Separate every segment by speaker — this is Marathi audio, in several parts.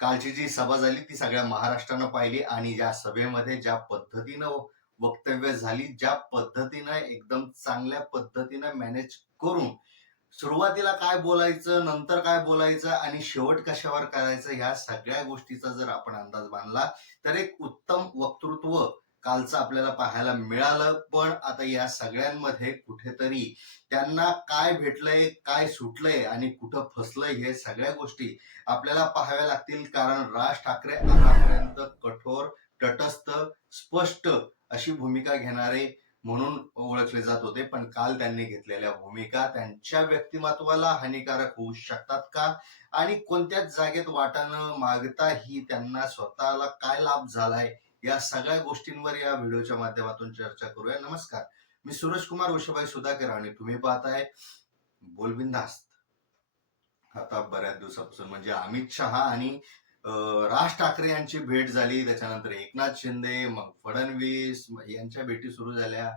Speaker 1: कालची जी सभा झाली ती सगळ्या महाराष्ट्रानं पाहिली आणि ज्या सभेमध्ये ज्या पद्धतीनं वक्तव्य झाली ज्या पद्धतीनं एकदम चांगल्या पद्धतीनं मॅनेज करून सुरुवातीला काय बोलायचं नंतर काय बोलायचं आणि शेवट कशावर करायचं ह्या सगळ्या गोष्टीचा जर आपण अंदाज बांधला तर एक उत्तम वक्तृत्व कालचं आपल्याला पाहायला मिळालं पण आता या सगळ्यांमध्ये कुठेतरी त्यांना काय भेटलंय काय सुटलंय आणि कुठं फसलंय हे सगळ्या गोष्टी आपल्याला पाहाव्या लागतील. कारण राज ठाकरे आतापर्यंत कठोर तटस्थ स्पष्ट अशी भूमिका घेणारे म्हणून ओळखले जात होते. पण काल त्यांनी घेतलेल्या भूमिका त्यांच्या व्यक्तिमत्वाला हानिकारक होऊ शकतात का? आणि कोणत्याच जागेत वाटाणं मागता ही त्यांना स्वतःला काय लाभ झालाय? या सगळ्या गोष्टींवर या व्हिडिओच्या माध्यमातून चर्चा करूया. नमस्कार. मी सुरेश कुमार उषाबाई सुधाकर आणि तुम्ही पाहताय बोलबिंदास्त आता बऱ्याच दिवसापासून म्हणजे अमित शहा आणि राज ठाकरे यांची भेट झाली. त्याच्यानंतर एकनाथ शिंदे मग फडणवीस यांच्या भेटी सुरू झाल्या.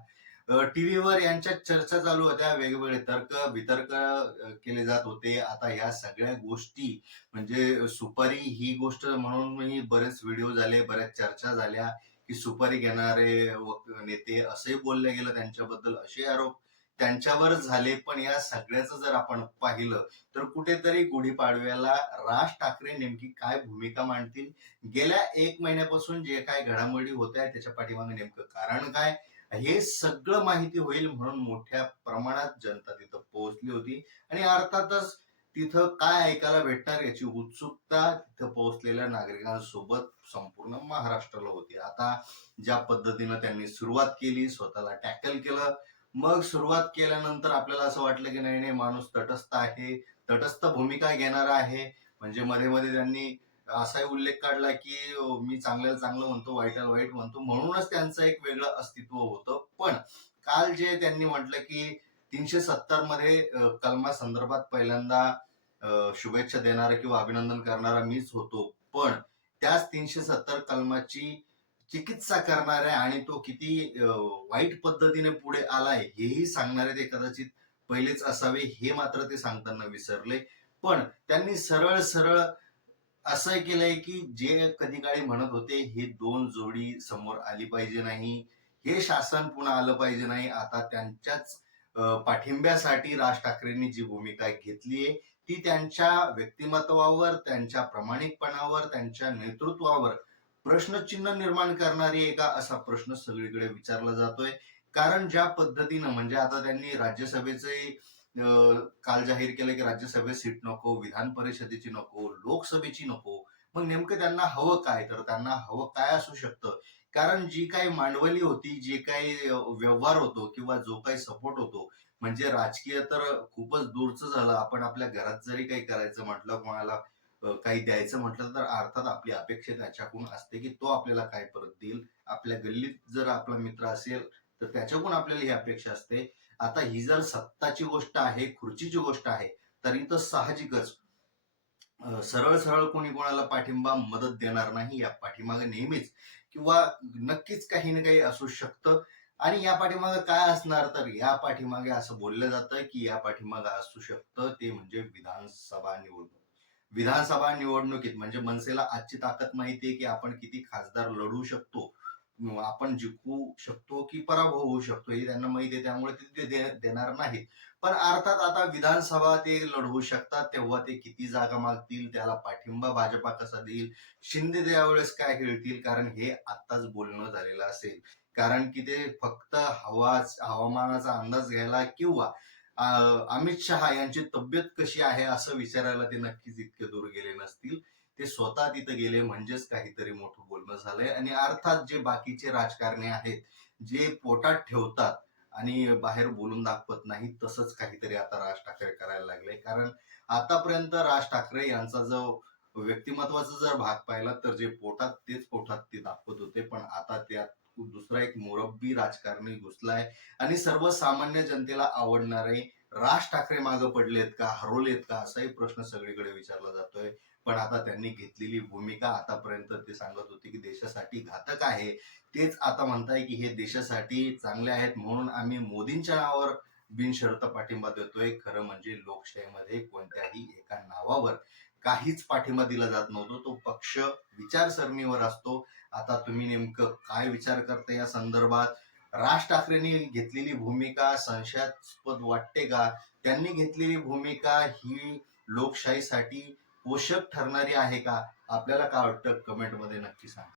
Speaker 1: टीव्हीवर यांच्या चर्चा चालू होत्या. वेगवेगळे तर्क वितर्क केले जात होते. आता ह्या सगळ्या गोष्टी म्हणजे सुपारी ही गोष्ट म्हणूनही बरेच व्हिडिओ झाले बऱ्याच चर्चा झाल्या की सुपारी घेणारे नेते असंही बोलले गेलं त्यांच्याबद्दल असे आरोप त्यांच्यावर झाले. पण या सगळ्याचं जर आपण पाहिलं तर कुठेतरी गुढीपाडव्याला राज ठाकरे नेमकी काय भूमिका मांडतील? गेल्या एक महिन्यापासून जे काय घडामोडी होत आहे त्याच्या पाठीमागे नेमकं कारण काय? हे सगळं माहिती होईल म्हणून मोठ्या प्रमाणात जनता तिथं पोहोचली होती. आणि अर्थातच तिथं काय ऐकायला भेटणार याची उत्सुकता तिथं पोहोचलेल्या नागरिकांसोबत संपूर्ण महाराष्ट्राला होती. आता ज्या पद्धतीनं त्यांनी सुरुवात केली स्वतःला टॅकल केलं मग सुरुवात केल्यानंतर आपल्याला असं वाटलं की नाही नाही माणूस तटस्थ आहे तटस्थ भूमिका घेणारा आहे. म्हणजे मध्ये मध्ये त्यांनी असाही उल्लेख काढला की मी चांगल्याला चांगलं म्हणतो वाईटाला वाईट म्हणतो म्हणूनच त्यांचं एक वेगळं अस्तित्व होतं. पण काल जे त्यांनी म्हटलं की तीनशे सत्तरमध्ये कलमा संदर्भात पहिल्यांदा शुभेच्छा देणारा किंवा अभिनंदन करणारा मीच होतो. पण त्याच तीनशे सत्तर कलमाची चिकित्सा करणाऱ्या आणि तो किती वाईट पद्धतीने पुढे आलाय हेही सांगणारे ते कदाचित पहिलेच असावे हे मात्र ते सांगताना विसरले. पण त्यांनी सरळ सरळ असं केलंय की जे कधी काळी म्हणत होते हे दोन जोडी समोर आली पाहिजे नाही हे शासन पुन्हा आलं पाहिजे नाही आता त्यांच्याच पाठिंब्यासाठी राज ठाकरेंनी जी भूमिका घेतलीये ती त्यांच्या व्यक्तिमत्वावर त्यांच्या प्रामाणिकपणावर त्यांच्या नेतृत्वावर प्रश्नचिन्ह निर्माण करणारी आहे का असा प्रश्न सगळीकडे विचारला जातोय. कारण ज्या पद्धतीनं म्हणजे आता त्यांनी राज्यसभेचे काल जाहीर केलं की राज्यसभेत सीट नको विधान परिषदेची नको लोकसभेची नको. मग नेमकं त्यांना हवं काय? तर त्यांना हवं काय असू शकतं? कारण जी काही मांडवली होती जे काही व्यवहार होतो किंवा जो काही सपोर्ट होतो म्हणजे राजकीय तर खूपच दूरचं झालं. आपण आपल्या घरात जरी काही करायचं म्हटलं कोणाला काही द्यायचं म्हटलं तर अर्थात आपली अपेक्षा त्याच्याकडून असते की तो आपल्याला काय परत देईल. आपल्या गल्लीत जर आपला मित्र असेल तर त्याच्याकडून आपल्याला ही अपेक्षा असते. आता ही जर सत्ताची गोष्ट आहे खुर्चीची गोष्ट आहे तर इथं साहजिकच. सरळ सरळ कोणी कोणाला पाठिंबा मदत देणार नाही या पाठीमागे नेहमीच. किंवा नक्कीच काही ना काही असू शकतं. आणि या पाठीमागे काय असणार? तर या पाठीमागे असं बोललं जातं की या पाठीमागे असू शकतं ते म्हणजे विधानसभा निवडणूक. विधानसभा निवडणुकीत म्हणजे मनसेला आजची ताकद माहितीये की आपण किती खासदार लढू शकतो. आपण जिंकू शकतो की पराभव होऊ शकतो हे त्यांना माहिती आहे. त्यामुळे ते ते देणार नाहीत. पण अर्थात आता विधानसभा ते लढवू शकतात तेव्हा ते किती जागा मागतील त्याला पाठिंबा भाजपा कसा देईल? शिंदे त्यावेळेस काय खेळतील? कारण हे आत्ताच बोलणं झालेलं असेल. कारण की ते फक्त हवाच हवामानाचा अंदाज घ्यायला किंवा अमित शहा यांची तब्येत कशी आहे असं विचारायला ते नक्कीच इतके दूर गेले नसतील. ते स्वतः तिथं गेले म्हणजेच काहीतरी मोठं बोलणं झालंय. आणि अर्थात जे बाकीचे राजकारणी आहेत जे पोटात ठेवतात आणि बाहेर बोलून दाखवत नाही तसंच काहीतरी आता राज ठाकरे करायला लागले. कारण आतापर्यंत राज ठाकरे यांचा जो व्यक्तिमत्वाचा जर भाग पाहिला तर जे पोटात तेच पोटात ते दाखवत होते. पण आता त्यात दुसरा एक मुरब्बी राजकारणी घुसलाय आणि सर्वसामान्य जनतेला आवडणारे राज ठाकरे मागे पडलेत का हरवलेत का असाही प्रश्न सगळीकडे विचारला जातोय. पण आता त्यांनी घेतलेली भूमिका आतापर्यंत ते सांगत होते की देशासाठी घातक आहे. तेच आता म्हणताय की हे देशासाठी चांगले आहेत म्हणून आम्ही मोदींच्या नावावर बिनशर्त पाठिंबा देतोय. खरं म्हणजे लोकशाहीमध्ये कोणत्याही एका नावावर काहीच पाठिंबा दिला जात नव्हतो. तो पक्ष विचारसरणीवर असतो. आता तुम्ही नेमकं काय विचार करता या संदर्भात? राज ठाकरेंनी घेतलेली भूमिका संशयास्पद वाटते का? त्यांनी घेतलेली भूमिका ही लोकशाहीसाठी पोषक ठरणारी आहे का? आपल्याला काय वाटतं? कमेंटमध्ये नक्की सांगा.